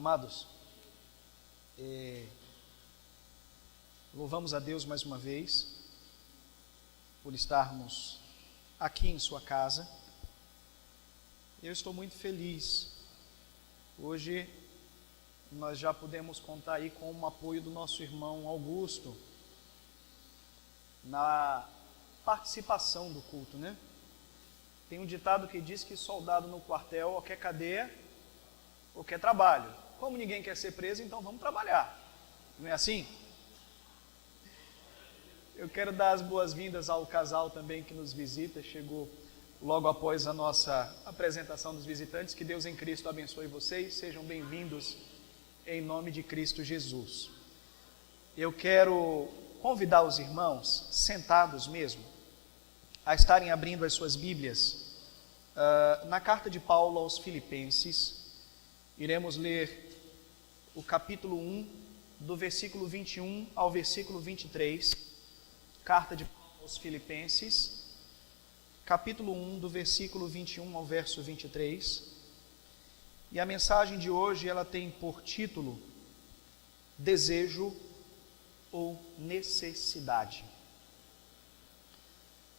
Amados, louvamos a Deus mais uma vez por estarmos aqui em sua casa. Eu estou muito feliz. Hoje nós já podemos contar aí com o apoio do nosso irmão Augusto na participação do culto, né? Tem um ditado que diz que soldado no quartel ou quer cadeia ou quer trabalho. Como ninguém quer ser preso, então vamos trabalhar. Não é assim? Eu quero dar as boas-vindas ao casal também que nos visita, chegou logo após a nossa apresentação dos visitantes. Que Deus em Cristo abençoe vocês, sejam bem-vindos em nome de Cristo Jesus. Eu quero convidar os irmãos, sentados mesmo, a estarem abrindo as suas Bíblias na carta de Paulo aos Filipenses. Iremos ler o capítulo 1, do versículo 21 ao versículo 23, carta de Paulo aos Filipenses, capítulo 1, do versículo 21 ao verso 23, e a mensagem de hoje ela tem por título, Desejo ou Necessidade.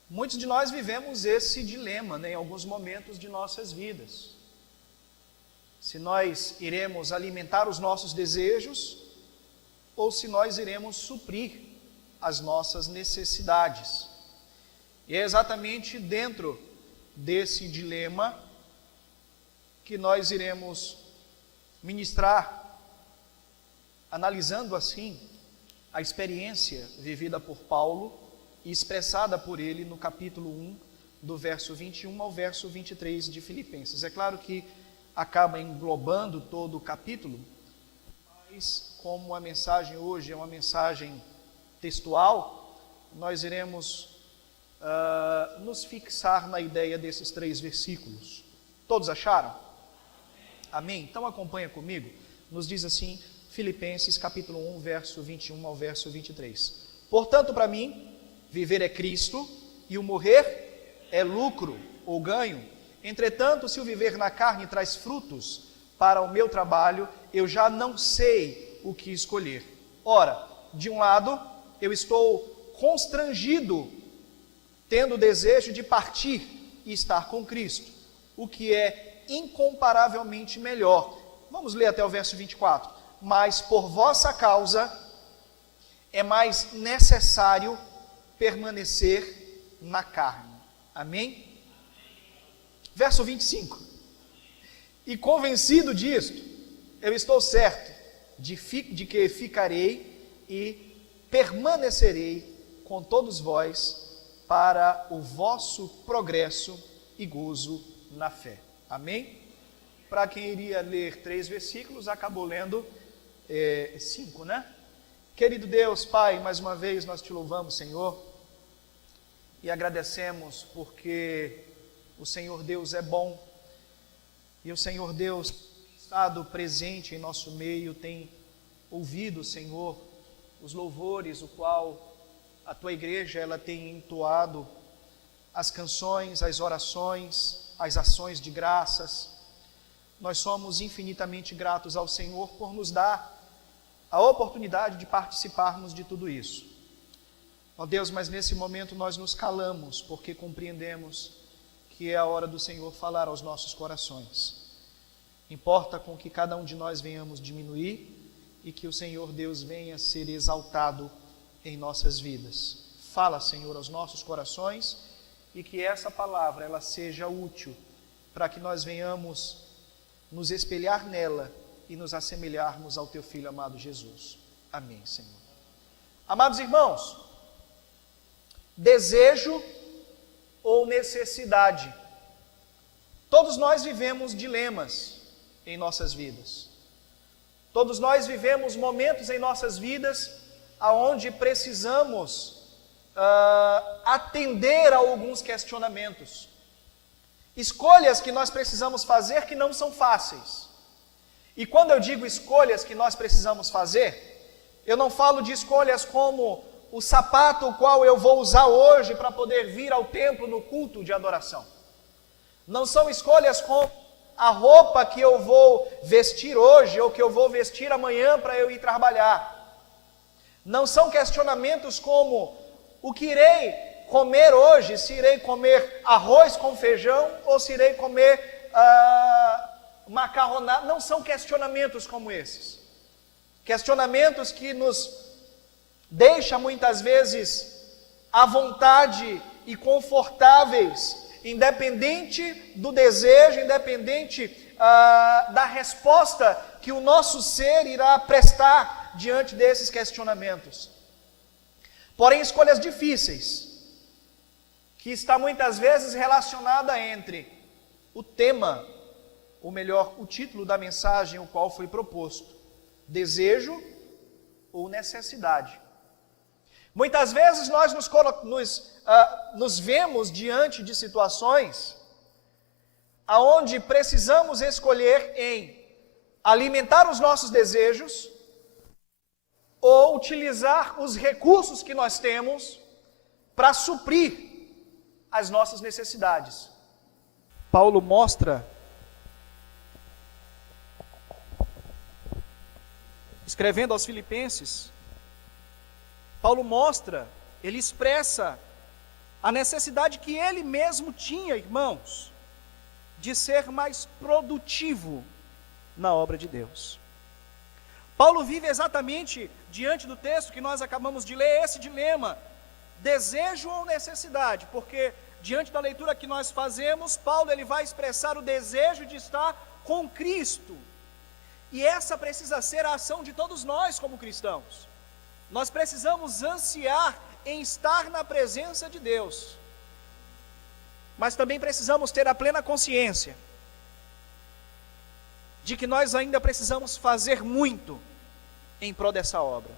Muitos de nós vivemos esse dilema, né, em alguns momentos de nossas vidas. Se nós iremos alimentar os nossos desejos ou se nós iremos suprir as nossas necessidades. E é exatamente dentro desse dilema que nós iremos ministrar, analisando assim a experiência vivida por Paulo e expressada por ele no capítulo 1, do verso 21 ao verso 23 de Filipenses. É claro que acaba englobando todo o capítulo, mas como a mensagem hoje é uma mensagem textual, nós iremos nos fixar na ideia desses 3 versículos. Todos acharam? Amém? Então acompanha comigo. Nos diz assim, Filipenses capítulo 1, verso 21 ao verso 23. Portanto, para mim, viver é Cristo e o morrer é lucro ou ganho. Entretanto, se o viver na carne traz frutos para o meu trabalho, eu já não sei o que escolher. Ora, de um lado, eu estou constrangido, tendo o desejo de partir e estar com Cristo, o que é incomparavelmente melhor. Vamos ler até o verso 24. Mas por vossa causa é mais necessário permanecer na carne. Amém? Verso 25. E convencido disto, eu estou certo de que ficarei e permanecerei com todos vós para o vosso progresso e gozo na fé. Amém? Para quem iria ler 3 versículos, acabou lendo 5, né? Querido Deus, Pai, mais uma vez nós te louvamos, Senhor, e agradecemos porque o Senhor Deus é bom, e o Senhor Deus tem estado presente em nosso meio, tem ouvido, Senhor, os louvores, o qual a Tua igreja ela tem entoado, as canções, as orações, as ações de graças. Nós somos infinitamente gratos ao Senhor por nos dar a oportunidade de participarmos de tudo isso. Ó Deus, mas nesse momento nós nos calamos, porque compreendemos que é a hora do Senhor falar aos nossos corações. Importa com que cada um de nós venhamos diminuir e que o Senhor Deus venha ser exaltado em nossas vidas. Fala, Senhor, aos nossos corações e que essa palavra ela seja útil para que nós venhamos nos espelhar nela e nos assemelharmos ao Teu Filho amado Jesus. Amém, Senhor. Amados irmãos, desejo ou necessidade. Todos nós vivemos dilemas em nossas vidas. Todos nós vivemos momentos em nossas vidas aonde precisamos atender a alguns questionamentos. Escolhas que nós precisamos fazer que não são fáceis. E quando eu digo escolhas que nós precisamos fazer, eu não falo de escolhas como o sapato o qual eu vou usar hoje para poder vir ao templo no culto de adoração. Não são escolhas como a roupa que eu vou vestir hoje ou que eu vou vestir amanhã para eu ir trabalhar. Não são questionamentos como o que irei comer hoje, se irei comer arroz com feijão ou se irei comer macarronada. Não são questionamentos como esses. Questionamentos que nos deixam muitas vezes à vontade e confortáveis, independente do desejo, independente da resposta que o nosso ser irá prestar diante desses questionamentos. Porém, escolhas difíceis, que está muitas vezes relacionada entre o tema, ou melhor, o título da mensagem, o qual foi proposto: desejo ou necessidade. Muitas vezes nós nos vemos diante de situações aonde precisamos escolher em alimentar os nossos desejos ou utilizar os recursos que nós temos para suprir as nossas necessidades. Paulo mostra, escrevendo aos Filipenses, ele expressa a necessidade que ele mesmo tinha, irmãos, de ser mais produtivo na obra de Deus. Paulo vive exatamente diante do texto que nós acabamos de ler, esse dilema, desejo ou necessidade, porque diante da leitura que nós fazemos, Paulo ele vai expressar o desejo de estar com Cristo, e essa precisa ser a ação de todos nós como cristãos. Nós precisamos ansiar em estar na presença de Deus, mas também precisamos ter a plena consciência de que nós ainda precisamos fazer muito em prol dessa obra.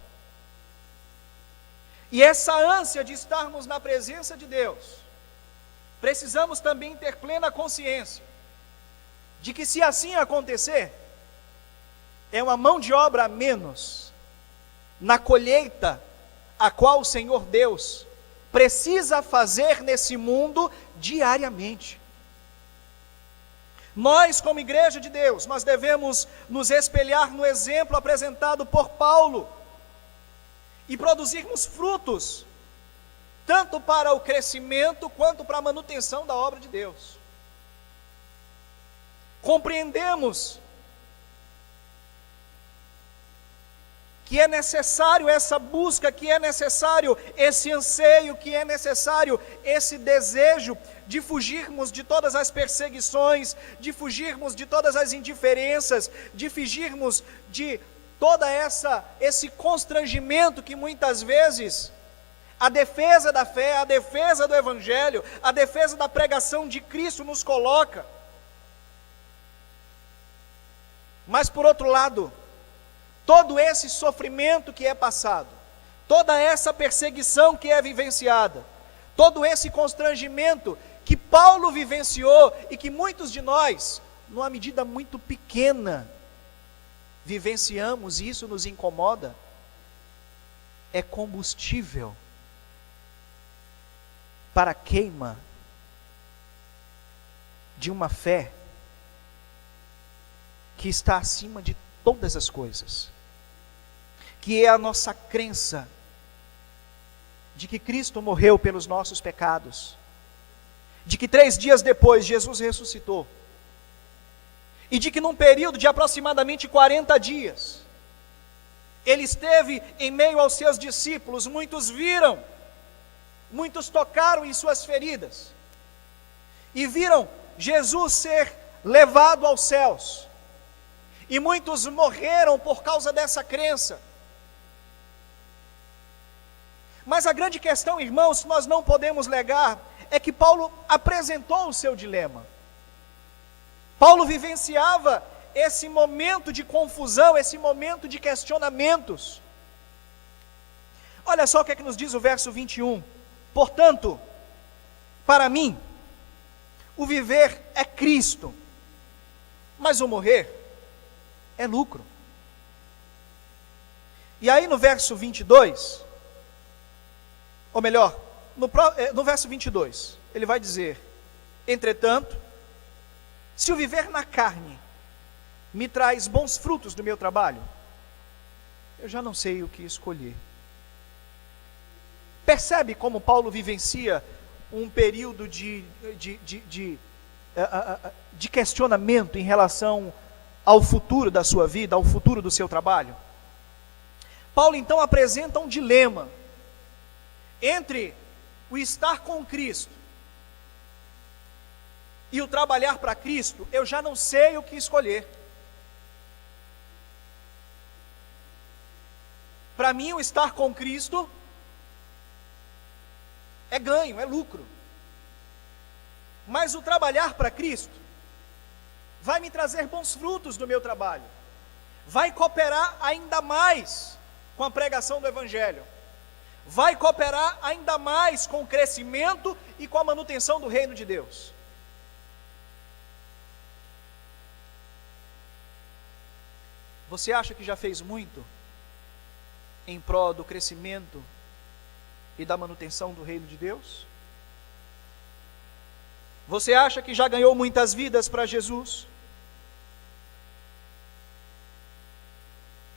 E essa ânsia de estarmos na presença de Deus, precisamos também ter plena consciência de que, se assim acontecer, é uma mão de obra a menos na colheita a qual o Senhor Deus precisa fazer nesse mundo diariamente. Nós, como igreja de Deus, nós devemos nos espelhar no exemplo apresentado por Paulo e produzirmos frutos, tanto para o crescimento quanto para a manutenção da obra de Deus. Compreendemos que é necessário essa busca, que é necessário esse anseio, que é necessário esse desejo de fugirmos de todas as perseguições, de fugirmos de todas as indiferenças, de fugirmos de toda esse constrangimento que muitas vezes a defesa da fé, a defesa do Evangelho, a defesa da pregação de Cristo nos coloca. Mas por outro lado, todo esse sofrimento que é passado, toda essa perseguição que é vivenciada, todo esse constrangimento que Paulo vivenciou e que muitos de nós, numa medida muito pequena, vivenciamos, e isso nos incomoda, é combustível para a queima de uma fé que está acima de todas as coisas, que é a nossa crença de que Cristo morreu pelos nossos pecados, de que 3 dias depois Jesus ressuscitou, e de que num período de aproximadamente 40 dias, Ele esteve em meio aos seus discípulos, muitos viram, muitos tocaram em suas feridas, e viram Jesus ser levado aos céus, e muitos morreram por causa dessa crença. Mas a grande questão, irmãos, que nós não podemos negar, é que Paulo apresentou o seu dilema. Paulo vivenciava esse momento de confusão, esse momento de questionamentos. Olha só o que é que nos diz o verso 21. Portanto, para mim, o viver é Cristo, mas o morrer é lucro. E aí no verso 22, ou melhor, no verso 22, ele vai dizer: entretanto, Se o viver na carne me traz bons frutos do meu trabalho, eu já não sei o que escolher. Percebe como Paulo vivencia um período de questionamento em relação ao futuro da sua vida, ao futuro do seu trabalho? Paulo então apresenta um dilema entre o estar com Cristo e o trabalhar para Cristo. Eu já não sei o que escolher. Para mim, o estar com Cristo é ganho, é lucro. Mas o trabalhar para Cristo vai me trazer bons frutos do meu trabalho, vai cooperar ainda mais com a pregação do Evangelho, vai cooperar ainda mais com o crescimento e com a manutenção do reino de Deus. Você acha que já fez muito em prol do crescimento e da manutenção do reino de Deus? Você acha que já ganhou muitas vidas para Jesus?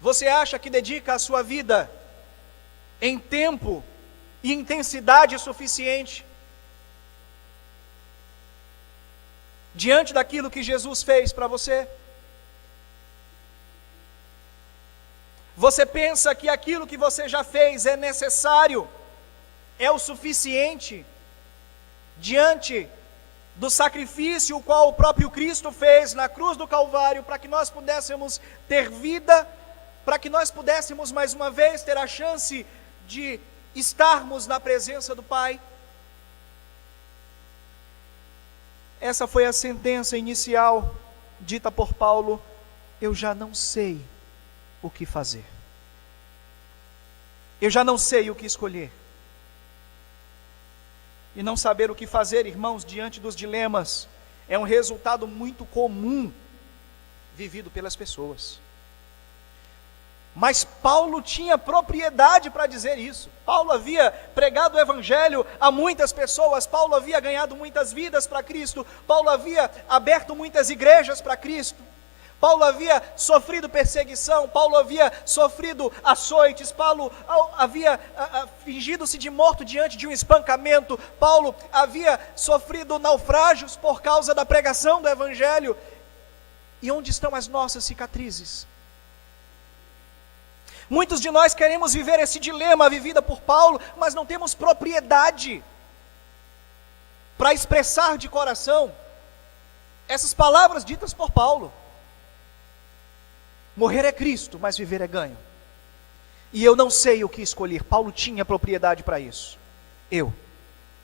Você acha que dedica a sua vida em tempo e intensidade suficiente diante daquilo que Jesus fez para você? Você pensa que aquilo que você já fez é necessário, é o suficiente diante do sacrifício o qual o próprio Cristo fez na cruz do Calvário, para que nós pudéssemos ter vida, para que nós pudéssemos mais uma vez ter a chance de estarmos na presença do Pai? Essa foi a sentença inicial dita por Paulo: eu já não sei o que fazer, eu já não sei o que escolher. E não saber o que fazer, irmãos, diante dos dilemas, é um resultado muito comum vivido pelas pessoas. Mas Paulo tinha propriedade para dizer isso. Paulo havia pregado o Evangelho a muitas pessoas, Paulo havia ganhado muitas vidas para Cristo, Paulo havia aberto muitas igrejas para Cristo, Paulo havia sofrido perseguição, Paulo havia sofrido açoites, Paulo havia fingido-se de morto diante de um espancamento, Paulo havia sofrido naufrágios por causa da pregação do Evangelho. E onde estão as nossas cicatrizes? Muitos de nós queremos viver esse dilema vivido por Paulo, mas não temos propriedade para expressar de coração essas palavras ditas por Paulo. Morrer é Cristo, mas viver é ganho. E eu não sei o que escolher. Paulo tinha propriedade para isso. Eu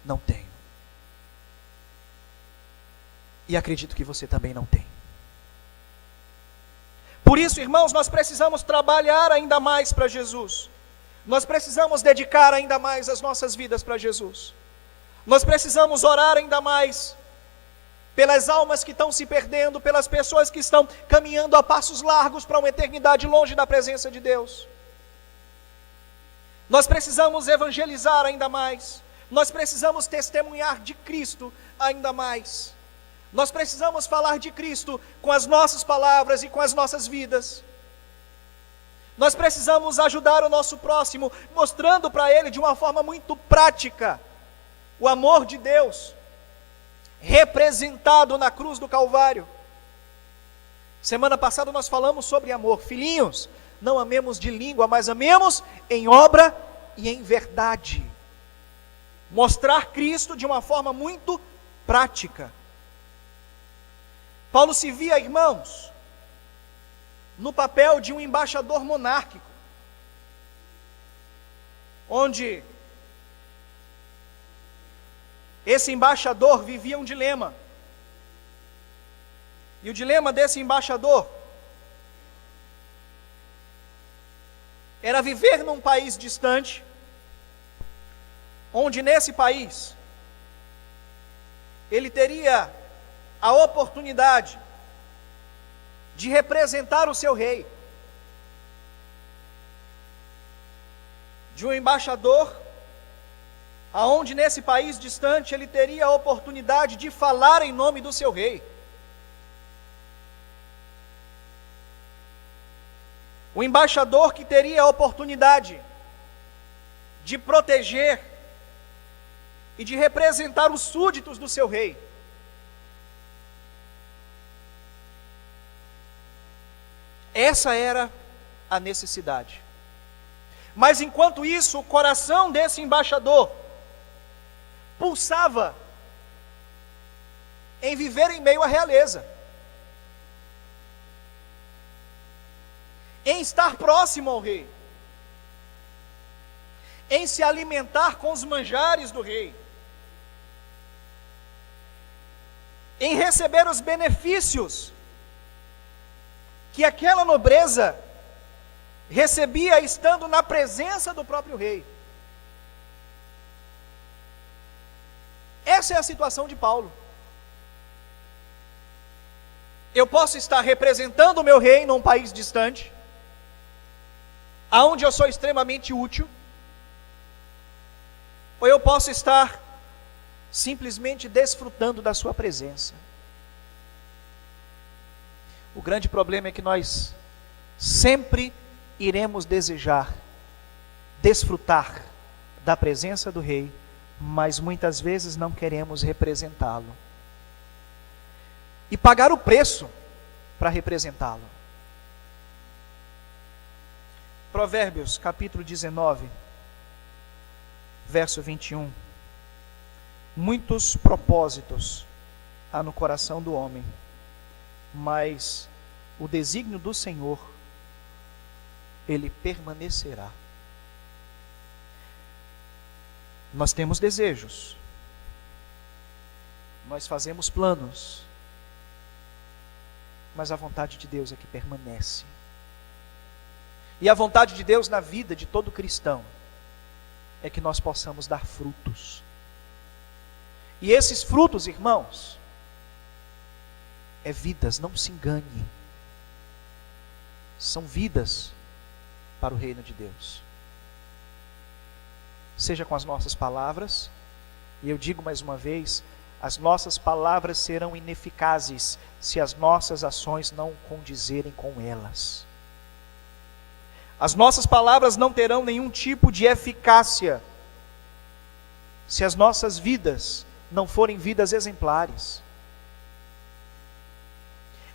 não tenho. E acredito que você também não tem. Por isso, irmãos, nós precisamos trabalhar ainda mais para Jesus. Nós precisamos dedicar ainda mais as nossas vidas para Jesus. Nós precisamos orar ainda mais pelas almas que estão se perdendo, pelas pessoas que estão caminhando a passos largos para uma eternidade longe da presença de Deus. Nós precisamos evangelizar ainda mais. Nós precisamos testemunhar de Cristo ainda mais. Nós precisamos falar de Cristo com as nossas palavras e com as nossas vidas. Nós precisamos ajudar o nosso próximo, mostrando para ele de uma forma muito prática o amor de Deus, representado na cruz do Calvário. Semana passada nós falamos sobre amor. Filhinhos, não amemos de língua, mas amemos em obra e em verdade. Mostrar Cristo de uma forma muito prática. Paulo se via, irmãos, no papel de um embaixador monárquico, onde esse embaixador vivia um dilema. E o dilema desse embaixador era viver num país distante, onde nesse país ele teria a oportunidade de representar o seu rei, de um embaixador aonde nesse país distante ele teria a oportunidade de falar em nome do seu rei. O embaixador que teria a oportunidade de proteger e de representar os súditos do seu rei. Essa era a necessidade. Mas enquanto isso, o coração desse embaixador pulsava em viver em meio à realeza, em estar próximo ao rei, em se alimentar com os manjares do rei, em receber os benefícios que aquela nobreza recebia estando na presença do próprio rei. Essa é a situação de Paulo. Eu posso estar representando o meu rei num país distante, aonde eu sou extremamente útil, ou eu posso estar simplesmente desfrutando da sua presença. O grande problema é que nós sempre iremos desejar desfrutar da presença do rei, mas muitas vezes não queremos representá-lo e pagar o preço para representá-lo. Provérbios capítulo 19, verso 21. Muitos propósitos há no coração do homem, mas o desígnio do Senhor, ele permanecerá. Nós temos desejos, nós fazemos planos, mas a vontade de Deus é que permanece. E a vontade de Deus na vida de todo cristão é que nós possamos dar frutos. E esses frutos, irmãos, é vidas, não se engane. São vidas para o reino de Deus. Seja com as nossas palavras, e eu digo mais uma vez, as nossas palavras serão ineficazes se as nossas ações não condizerem com elas. As nossas palavras não terão nenhum tipo de eficácia se as nossas vidas não forem vidas exemplares.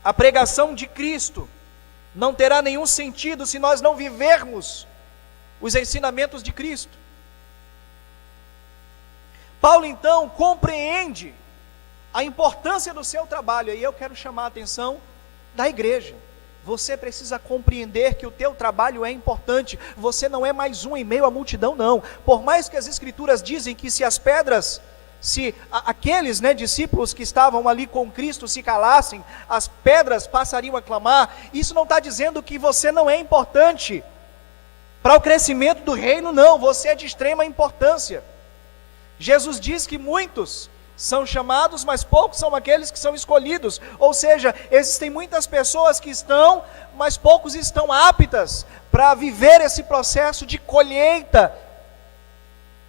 A pregação de Cristo não terá nenhum sentido se nós não vivermos os ensinamentos de Cristo. Paulo então compreende a importância do seu trabalho, e eu quero chamar a atenção da igreja. Você precisa compreender que o teu trabalho é importante. Você não é mais um em meio à multidão, não. Por mais que as escrituras dizem que se as pedras, se aqueles discípulos que estavam ali com Cristo se calassem, as pedras passariam a clamar, isso não está dizendo que você não é importante para o crescimento do reino, não. Você é de extrema importância. Jesus diz que muitos são chamados, mas poucos são aqueles que são escolhidos. Ou seja, existem muitas pessoas que estão, mas poucos estão aptas para viver esse processo de colheita,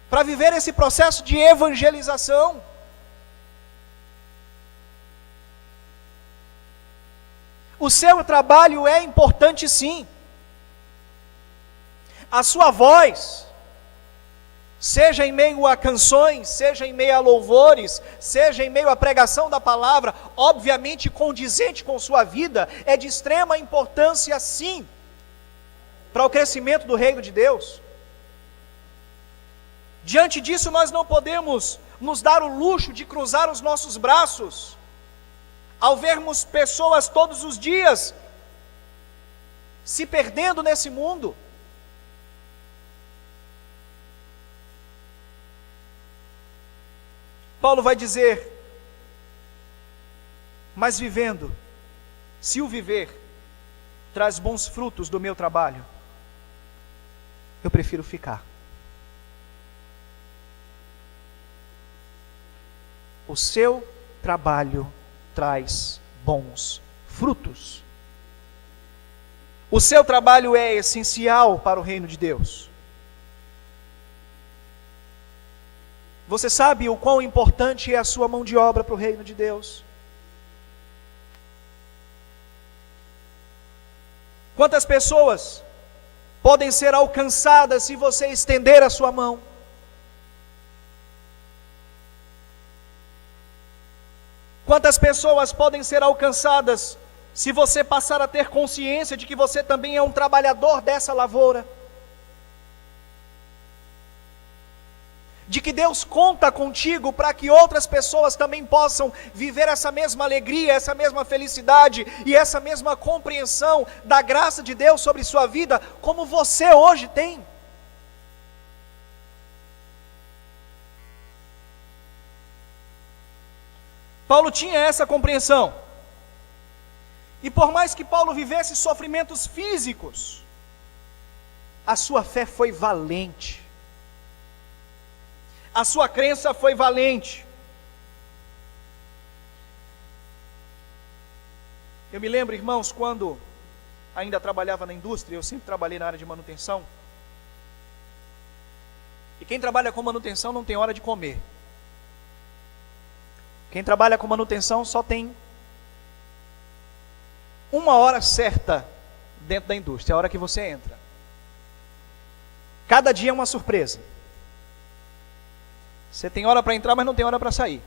para viver esse processo de evangelização. O seu trabalho é importante, sim. A sua voz, seja em meio a canções, seja em meio a louvores, seja em meio à pregação da palavra, obviamente condizente com sua vida, é de extrema importância, sim, para o crescimento do reino de Deus. Diante disso, nós não podemos nos dar o luxo de cruzar os nossos braços, ao vermos pessoas todos os dias se perdendo nesse mundo. Paulo vai dizer, mas vivendo, se o viver traz bons frutos do meu trabalho, eu prefiro ficar. O seu trabalho traz bons frutos. O seu trabalho é essencial para o reino de Deus. Você sabe o quão importante é a sua mão de obra para o reino de Deus? Quantas pessoas podem ser alcançadas se você estender a sua mão. Quantas pessoas podem ser alcançadas se você passar a ter consciência de que você também é um trabalhador dessa lavoura? De que Deus conta contigo para que outras pessoas também possam viver essa mesma alegria, essa mesma felicidade e essa mesma compreensão da graça de Deus sobre sua vida, como você hoje tem. Paulo tinha essa compreensão. E por mais que Paulo vivesse sofrimentos físicos, a sua fé foi valente. A sua crença foi valente. Eu me lembro, irmãos, quando ainda trabalhava na indústria, eu sempre trabalhei na área de manutenção. E quem trabalha com manutenção não tem hora de comer. Quem trabalha com manutenção só tem uma hora certa dentro da indústria, a hora que você entra. Cada dia é uma surpresa. Você tem hora para entrar, mas não tem hora para sair.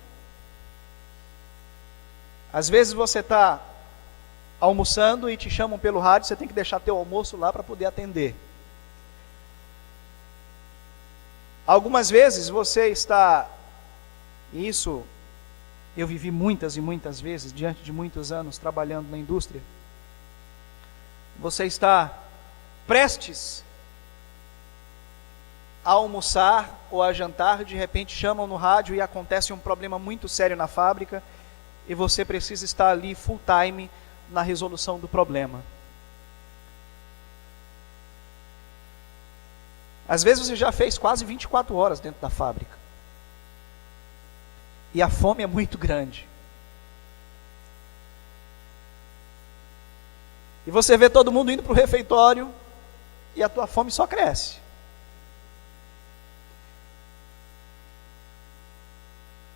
Às vezes você está almoçando e te chamam pelo rádio, você tem que deixar teu almoço lá para poder atender. Algumas vezes você está, e isso eu vivi muitas e muitas vezes, diante de muitos anos trabalhando na indústria, você está prestes a almoçar ou a jantar, de repente chamam no rádio e acontece um problema muito sério na fábrica e você precisa estar ali full time na resolução do problema. Às vezes você já fez quase 24 horas dentro da fábrica e a fome é muito grande. E você vê todo mundo indo para o refeitório e a tua fome só cresce.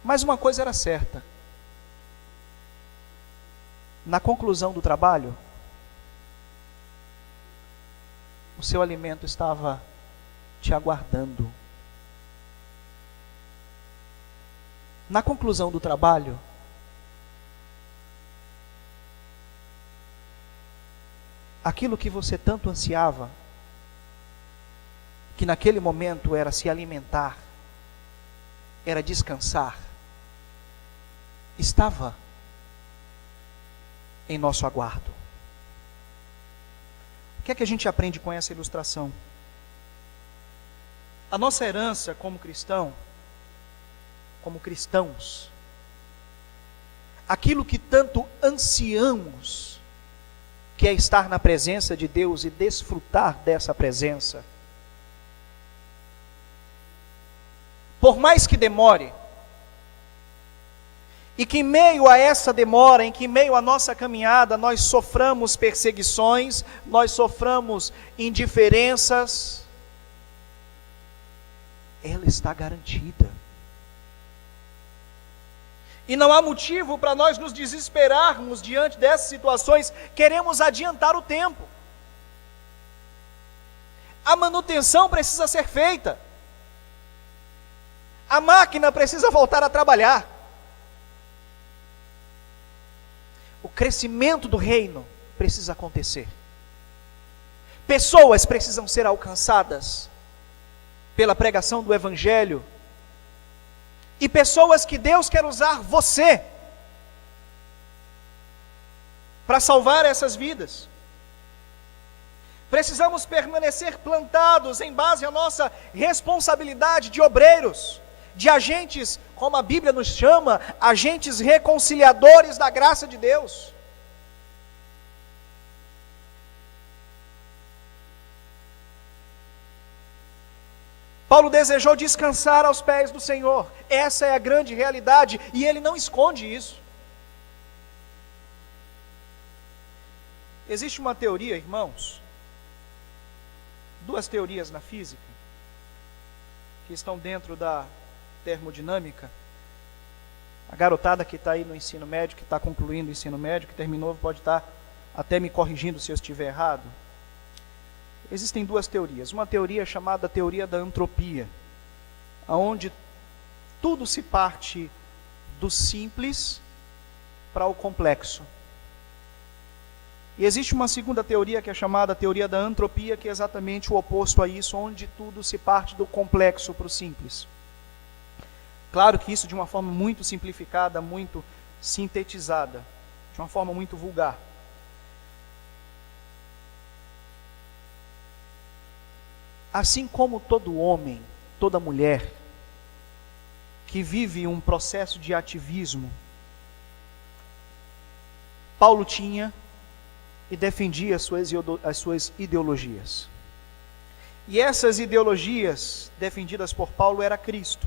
Mas uma coisa era certa: na conclusão do trabalho, o seu alimento estava te aguardando. Na conclusão do trabalho, aquilo que você tanto ansiava, que naquele momento era se alimentar, era descansar, estava em nosso aguardo. O que é que a gente aprende com essa ilustração? A nossa herança como cristão, como cristãos, aquilo que tanto ansiamos, que é estar na presença de Deus e desfrutar dessa presença, por mais que demore, e que em meio a essa demora, em que em meio à nossa caminhada, nós soframos perseguições, nós soframos indiferenças, ela está garantida. E não há motivo para nós nos desesperarmos diante dessas situações, queremos adiantar o tempo. A manutenção precisa ser feita. A máquina precisa voltar a trabalhar. O crescimento do reino precisa acontecer. Pessoas precisam ser alcançadas pela pregação do Evangelho. E pessoas que Deus quer usar você para salvar essas vidas. Precisamos permanecer plantados em base à nossa responsabilidade de obreiros, de agentes, como a Bíblia nos chama, agentes reconciliadores da graça de Deus. Paulo desejou descansar aos pés do Senhor. Essa é a grande realidade e ele não esconde isso. Existe uma teoria, irmãos, duas teorias na física, que estão dentro da termodinâmica. A garotada que está aí no ensino médio, que está concluindo o ensino médio, que terminou, pode estar até me corrigindo se eu estiver errado. existem duas teorias. Uma teoria chamada teoria da antropia, onde tudo se parte do simples para o complexo. E existe uma segunda teoria que é chamada teoria da antropia, que é exatamente o oposto a isso, onde tudo se parte do complexo para o simples. Claro que isso de uma forma muito simplificada, muito sintetizada, de uma forma muito vulgar. Assim como todo homem, toda mulher que vive um processo de ativismo, Paulo tinha e defendia as suas ideologias. E essas ideologias defendidas por Paulo era Cristo.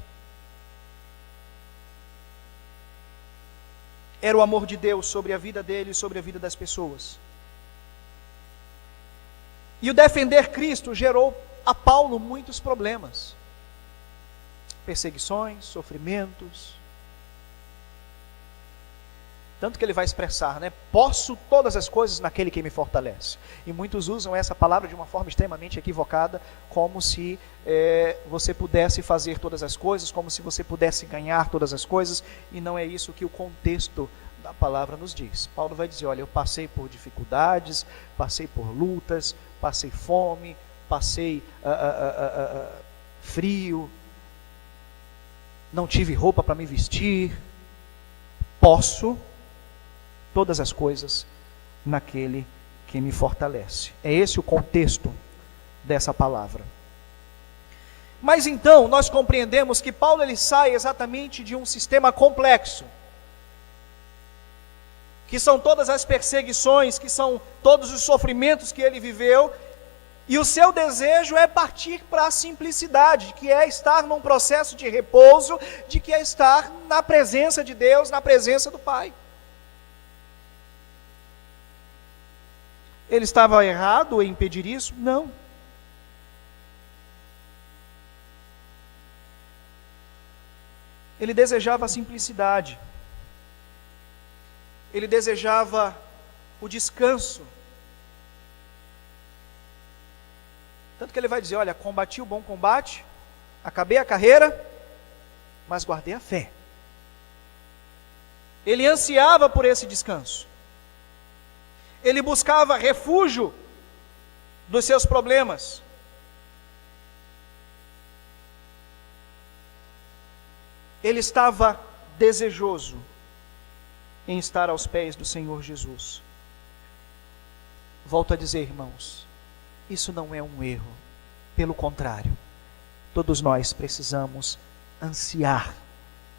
Era o amor de Deus sobre a vida dele e sobre a vida das pessoas. E o defender Cristo gerou a Paulo muitos problemas. Perseguições, sofrimentos. Tanto que ele vai expressar, né? Posso todas as coisas naquele que me fortalece. E muitos usam essa palavra de uma forma extremamente equivocada, como se você pudesse fazer todas as coisas, como se você pudesse ganhar todas as coisas, e não é isso que o contexto da palavra nos diz. Paulo vai dizer, olha, eu passei por dificuldades, passei por lutas, passei fome, passei frio, não tive roupa para me vestir, posso todas as coisas naquele que me fortalece. É esse o contexto dessa palavra. Mas então, nós compreendemos que Paulo ele sai exatamente de um sistema complexo, que são todas as perseguições, que são todos os sofrimentos que ele viveu, e o seu desejo é partir para a simplicidade, que é estar num processo de repouso, de que é estar na presença de Deus, na presença do Pai. Ele estava errado em pedir isso? Não. Ele desejava a simplicidade. Ele desejava o descanso. Tanto que ele vai dizer, olha, combati o bom combate, acabei a carreira, mas guardei a fé. Ele ansiava por esse descanso. Ele buscava refúgio dos seus problemas. Ele estava desejoso em estar aos pés do Senhor Jesus. Volto a dizer, irmãos, isso não é um erro. Pelo contrário, todos nós precisamos ansiar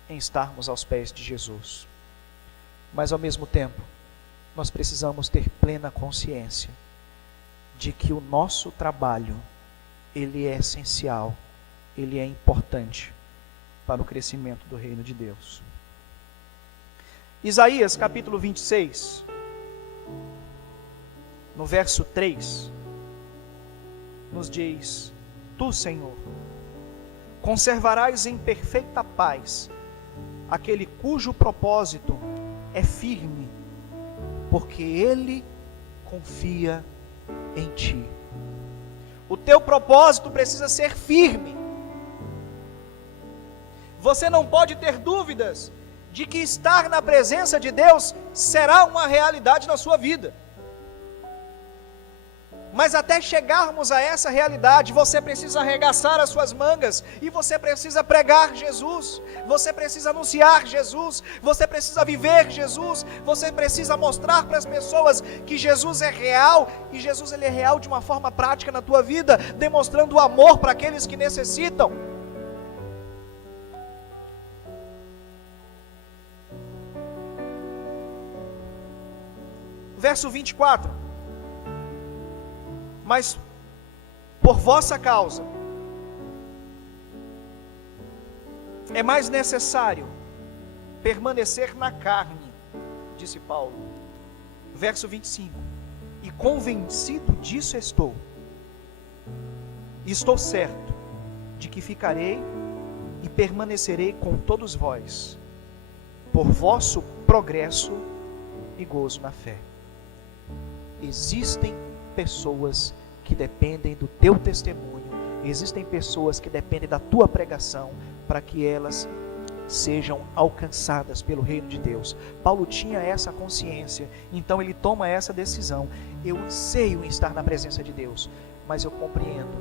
em estarmos aos pés de Jesus. Mas ao mesmo tempo, nós precisamos ter plena consciência de que o nosso trabalho, ele é essencial, ele é importante para o crescimento do reino de Deus. Isaías capítulo 26, no verso 3, nos diz, Tu, Senhor, conservarás em perfeita paz aquele cujo propósito é firme, porque ele confia em Ti. O teu propósito precisa ser firme. Você não pode ter dúvidas de que estar na presença de Deus será uma realidade na sua vida. Mas até chegarmos a essa realidade, você precisa arregaçar as suas mangas, e você precisa pregar Jesus, você precisa anunciar Jesus, você precisa viver Jesus, você precisa mostrar para as pessoas que Jesus é real, e Jesus ele é real de uma forma prática na tua vida, demonstrando o amor para aqueles que necessitam. Verso 24. Mas por vossa causa é mais necessário permanecer na carne, disse Paulo. Verso 25. E convencido disso estou certo de que ficarei e permanecerei com todos vós, por vosso progresso e gozo na fé. Existem pessoas que dependem teu testemunho. Existem pessoas que dependem da tua pregação para que elas sejam alcançadas pelo reino de Deus. Paulo tinha essa consciência, então ele toma essa decisão. Eu anseio em estar na presença de Deus, mas eu compreendo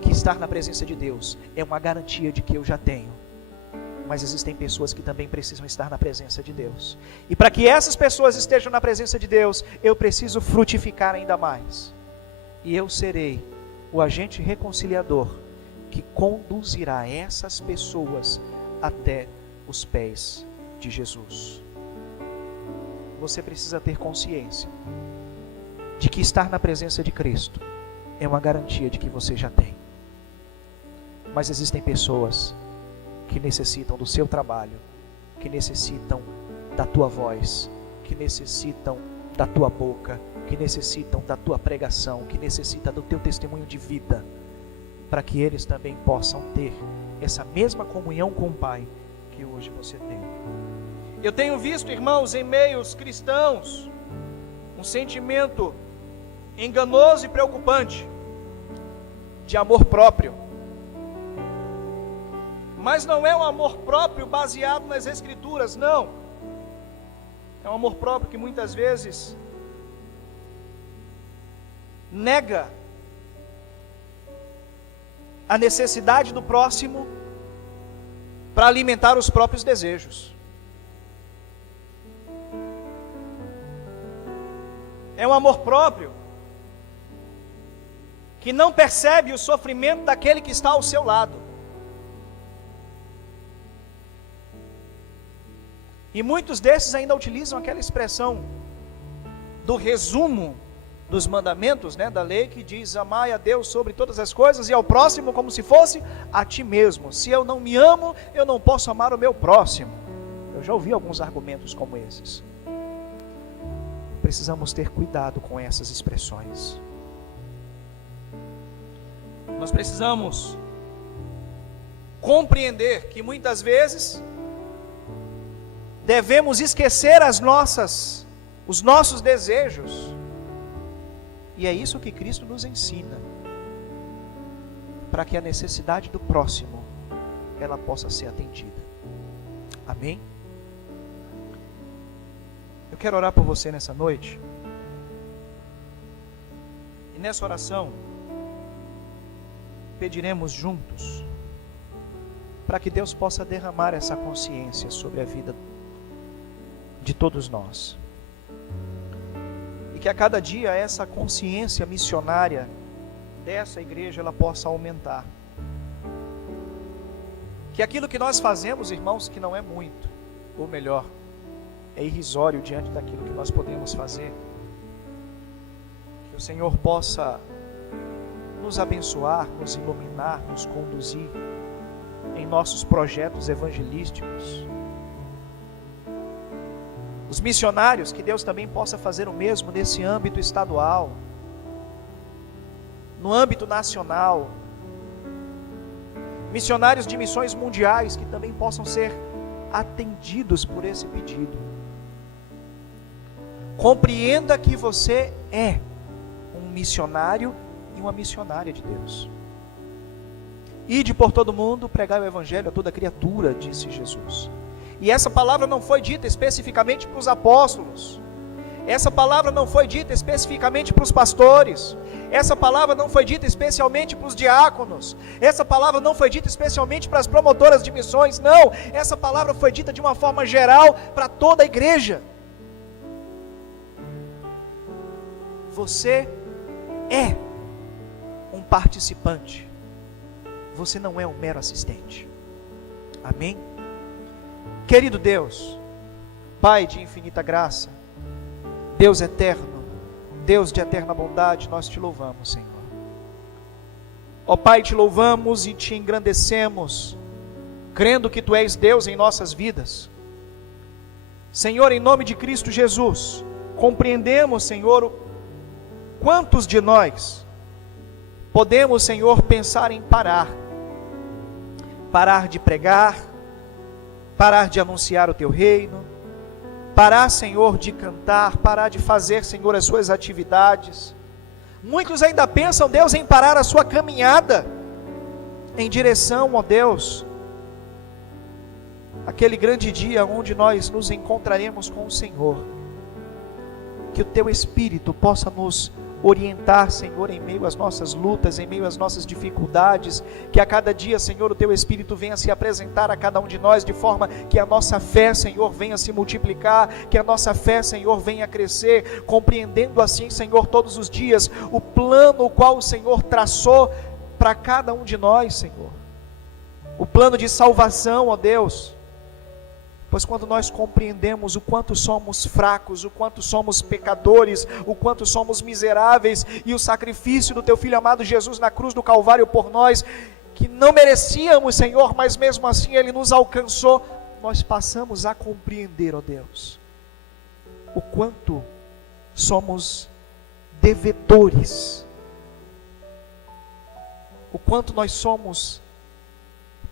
que estar na presença de Deus é uma garantia de que eu já tenho. Mas existem pessoas que também precisam estar na presença de Deus. E para que essas pessoas estejam na presença de Deus, eu preciso frutificar ainda mais. E eu serei o agente reconciliador que conduzirá essas pessoas até os pés de Jesus. Você precisa ter consciência de que estar na presença de Cristo é uma garantia de que você já tem. Mas existem pessoas que necessitam do seu trabalho, que necessitam da tua voz, que necessitam da tua boca, que necessitam da tua pregação, que necessitam do teu testemunho de vida, para que eles também possam ter essa mesma comunhão com o Pai que hoje você tem. Eu tenho visto, irmãos, em meios cristãos, um sentimento enganoso e preocupante de amor próprio. Mas não é um amor próprio baseado nas Escrituras, não. É um amor próprio que muitas vezes nega a necessidade do próximo para alimentar os próprios desejos. É um amor próprio que não percebe o sofrimento daquele que está ao seu lado. E muitos desses ainda utilizam aquela expressão do resumo dos mandamentos, da lei, que diz: amai a Deus sobre todas as coisas e ao próximo como se fosse a ti mesmo. Se eu não me amo, eu não posso amar o meu próximo. Eu já ouvi alguns argumentos como esses. Precisamos ter cuidado com essas expressões. Nós precisamos compreender que muitas vezes devemos esquecer os nossos desejos. E é isso que Cristo nos ensina, para que a necessidade do próximo ela possa ser atendida. Amém? Eu quero orar por você nessa noite. E nessa oração pediremos juntos para que Deus possa derramar essa consciência sobre a vida de todos nós. E que a cada dia essa consciência missionária dessa igreja ela possa aumentar. Que aquilo que nós fazemos, irmãos, que não é muito, ou melhor, é irrisório diante daquilo que nós podemos fazer, que o Senhor possa nos abençoar, nos iluminar, nos conduzir em nossos projetos evangelísticos. Os missionários, que Deus também possa fazer o mesmo nesse âmbito estadual, no âmbito nacional. Missionários de missões mundiais que também possam ser atendidos por esse pedido. Compreenda que você é um missionário e uma missionária de Deus. Ide por todo mundo, pregai o evangelho a toda criatura, disse Jesus. E essa palavra não foi dita especificamente para os apóstolos. Essa palavra não foi dita especificamente para os pastores. Essa palavra não foi dita especialmente para os diáconos. Essa palavra não foi dita especialmente para as promotoras de missões. Não, essa palavra foi dita de uma forma geral para toda a igreja. Você é um participante. Você não é um mero assistente. Amém? Querido Deus, Pai de infinita graça, Deus eterno, Deus de eterna bondade, nós te louvamos, Senhor. Ó Pai, te louvamos e te engrandecemos, crendo que Tu és Deus em nossas vidas. Senhor, em nome de Cristo Jesus, compreendemos, Senhor, quantos de nós podemos, Senhor, pensar em parar de pregar, parar de anunciar o Teu reino, parar, Senhor, de cantar, parar de fazer, Senhor, as Suas atividades, Muitos ainda pensam, Deus, em parar a sua caminhada em direção, ó Deus, aquele grande dia onde nós nos encontraremos com o Senhor. Que o Teu Espírito possa nos orientar, Senhor, em meio às nossas lutas, em meio às nossas dificuldades, que a cada dia, Senhor, o Teu Espírito venha se apresentar a cada um de nós, de forma que a nossa fé, Senhor, venha se multiplicar, que a nossa fé, Senhor, venha crescer, compreendendo assim, Senhor, todos os dias, o plano o qual o Senhor traçou para cada um de nós, Senhor, o plano de salvação, ó Deus. Pois quando nós compreendemos o quanto somos fracos, o quanto somos pecadores, o quanto somos miseráveis, e o sacrifício do Teu Filho amado Jesus na cruz do Calvário por nós, que não merecíamos, Senhor, mas mesmo assim Ele nos alcançou, nós passamos a compreender, ó Deus, o quanto somos devedores, o quanto nós somos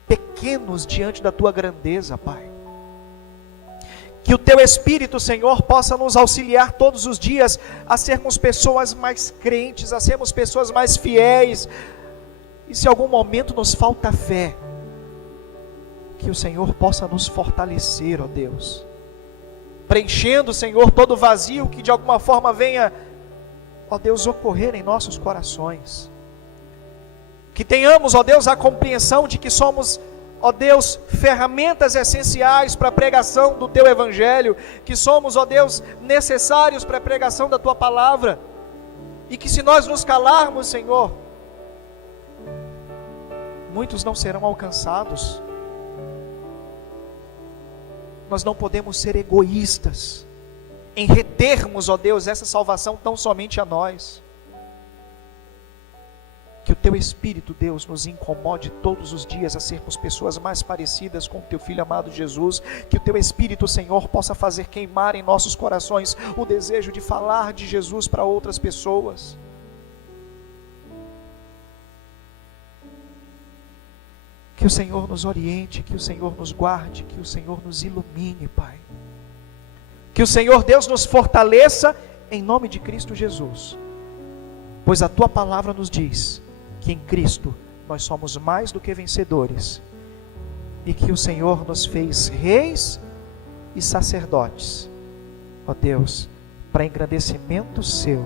pequenos diante da Tua grandeza, Pai. Que o Teu Espírito, Senhor, possa nos auxiliar todos os dias a sermos pessoas mais crentes, a sermos pessoas mais fiéis. E se em algum momento nos falta fé, que o Senhor possa nos fortalecer, ó Deus, preenchendo, Senhor, todo vazio que de alguma forma venha, ó Deus, ocorrer em nossos corações. Que tenhamos, ó Deus, a compreensão de que somos, ó Deus, ferramentas essenciais para a pregação do Teu Evangelho, que somos, ó Deus, necessários para a pregação da Tua Palavra, e que se nós nos calarmos, Senhor, muitos não serão alcançados. Nós não podemos ser egoístas em retermos, ó Deus, essa salvação tão somente a nós. Que o Teu Espírito, Deus, nos incomode todos os dias a sermos pessoas mais parecidas com o Teu Filho amado Jesus. Que o Teu Espírito, Senhor, possa fazer queimar em nossos corações o desejo de falar de Jesus para outras pessoas. Que o Senhor nos oriente, que o Senhor nos guarde, que o Senhor nos ilumine, Pai. Que o Senhor, Deus, nos fortaleça em nome de Cristo Jesus. Pois a Tua palavra nos diz que em Cristo nós somos mais do que vencedores, e que o Senhor nos fez reis e sacerdotes, ó Deus, para engrandecimento Seu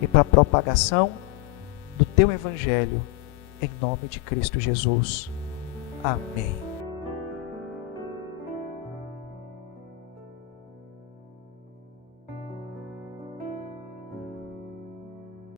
e para a propagação do Teu Evangelho, em nome de Cristo Jesus. Amém.